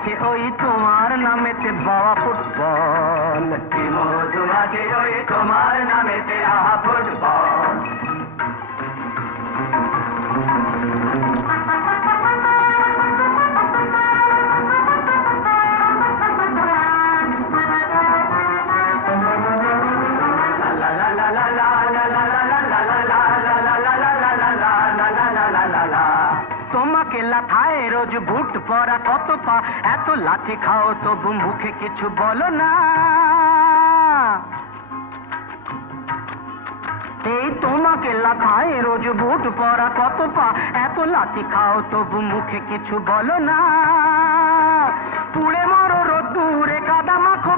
আছে ওই তোমার নামেতে বাবা ফুটবল, কি মধু আছে ওই তোমার নামেতে আহা ফুটবল। তোমাকে লাথায় রোজ বুট পরা কত পা, এত লাথি খাও তবু মুখে কিছু বলো না। এই তোমাকে লাথায় রোজ বুট পরা কত পা, এত লাথি খাও তবু মুখে কিছু বলো না। পুড়ে মরো রোদ্দুরে কাদা মাখো